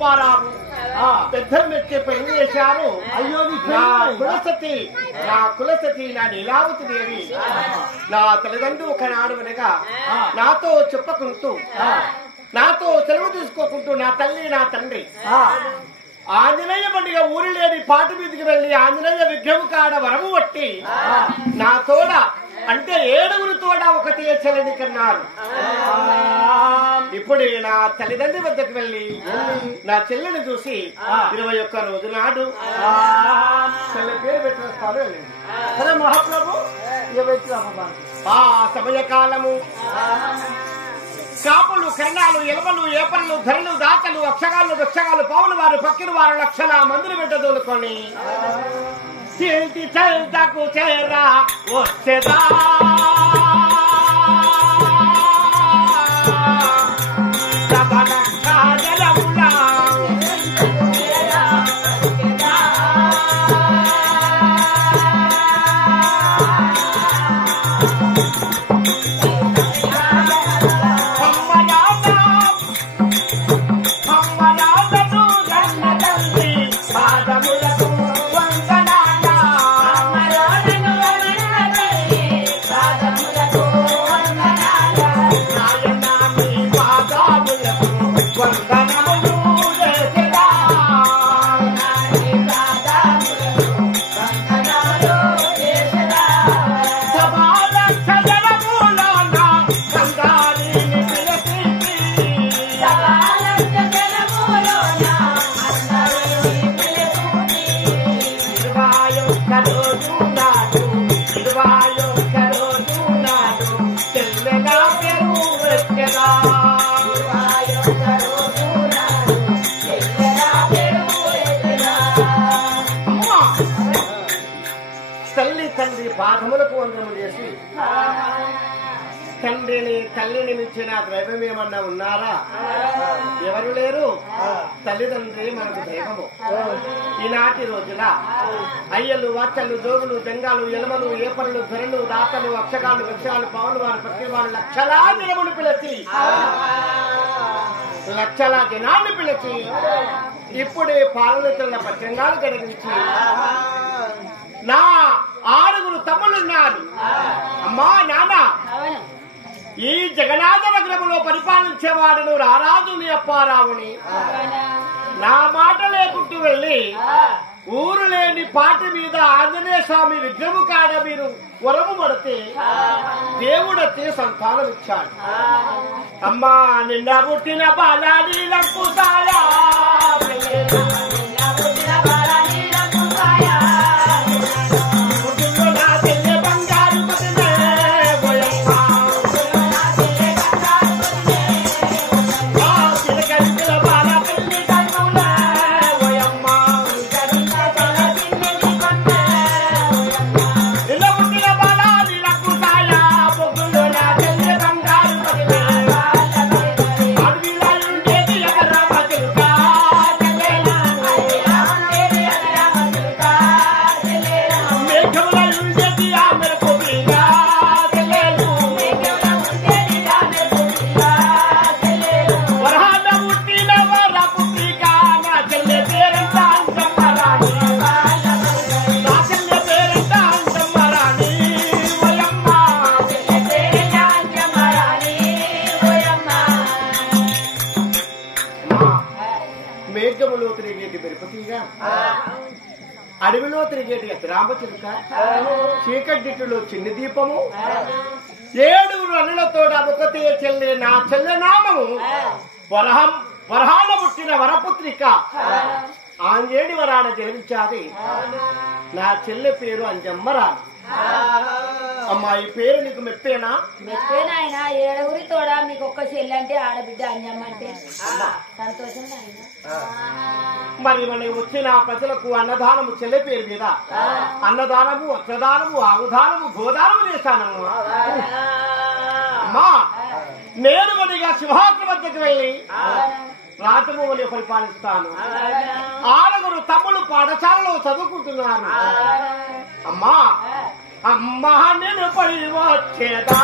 అప్పారావు పెద్దలు మెచ్చి పెళ్లి చేశారు. అయ్యో నా కులసతి నా నీలావతి దేవి నా తల్లిదండ్రులు ఒకనాడు అనగా నాతో చెప్పకుంటూ నాతో సెలవు తీసుకోకుంటూ నా తల్లి నా తండ్రి ఆంజనేయ పండుగ ఊరి లేని పాటు మీదకి వెళ్లి ఆంజనేయ విగ్రహం కాడ వరము పట్టి నా తోడ అంటే 7 తోడ ఒకటి చెల్లని కన్నారు. ఇప్పుడు నా తల్లిదండ్రి వద్దకు వెళ్లి నా చెల్లెని చూసి 21 రోజు నాడు చెల్లె పేరు పెట్టేస్తారు. సరే మహాప్రభు ఆ సమయకాలము కాపులు కర్ణాలు ఎలవలు ఏపళ్ళు ధరలు దాతలు అక్షగాలు వృక్షగాలు పావులు వారు పక్కిన వారు లక్షల మందులు బిడ్డ తోలుకొని ఇంటి చెల్తకు చేరా వచ్చేదా పాఠములకు వందనము చేసి తండ్రిని తల్లిని మించిన దైవం ఏమన్నా ఉన్నారా? ఎవరు లేరు. తల్లిదండ్రి మనకు దైవము. ఈనాటి రోజున అయ్యలు వాచలు జోగులు జంగాలు ఎలమలు ఏపరులు ధరలు దాతలు అక్షగాలు వృక్షాలు పావులు వారు ప్రతి వారు లక్షలా జనములు పిలిచి లక్షల జనాన్ని పిలిచి ఇప్పుడే పాలనతుల పద్యంగాలు జరిగించి నా 6 తమ్ములున్నారు. అమ్మా నాన్న ఈ జగన్నాథ నగరములో పరిపాలించేవాడును రారాజుని అప్పారావుని నా మాట లేకుంటూ వెళ్ళి ఊరు లేని పాటి మీద ఆంజనేయ స్వామి విగ్రహము కాడ మీరు వరము పడితే దేవుడొచ్చి సంతానం ఇచ్చాడు. అమ్మా నిన్న పుట్టిన బాలాని లంపుతాయా అడవిలో తిరిగేటి రామచిలుక చీకటిలో చిన్ని దీపము 7 రనులతో ఒకతే చెల్లె నా చెల్లె నామము వరహాన పుట్టిన వరపుత్రిక ఆంజేడి వరాన జన్మించాది. నా చెల్లె పేరు అంజమ్మరా. అమ్మాయి పేరు నీకు మెప్పేనా? మెప్పేనాయన 7 తోడా మీకు ఒక్క చెల్లి అంటే ఆడబిడ్డ అంజమ్మ అంటే సంతోషం. మరి మనకి వచ్చిన ప్రజలకు అన్నదానము చెల్లె పేరు మీద అన్నదానము వస్త్రదానము ఆవుదానము గోదానము చేశానము. అమ్మా నేను మనిగా సింహాద్రి వద్దకు వెళ్ళి రాజభవని పరిపాలిస్తాను. 6 తమ్ములు పాఠశాలలో చదువుకుంటున్నారు. అమ్మా అమ్మా నేను పడి వచ్చేదా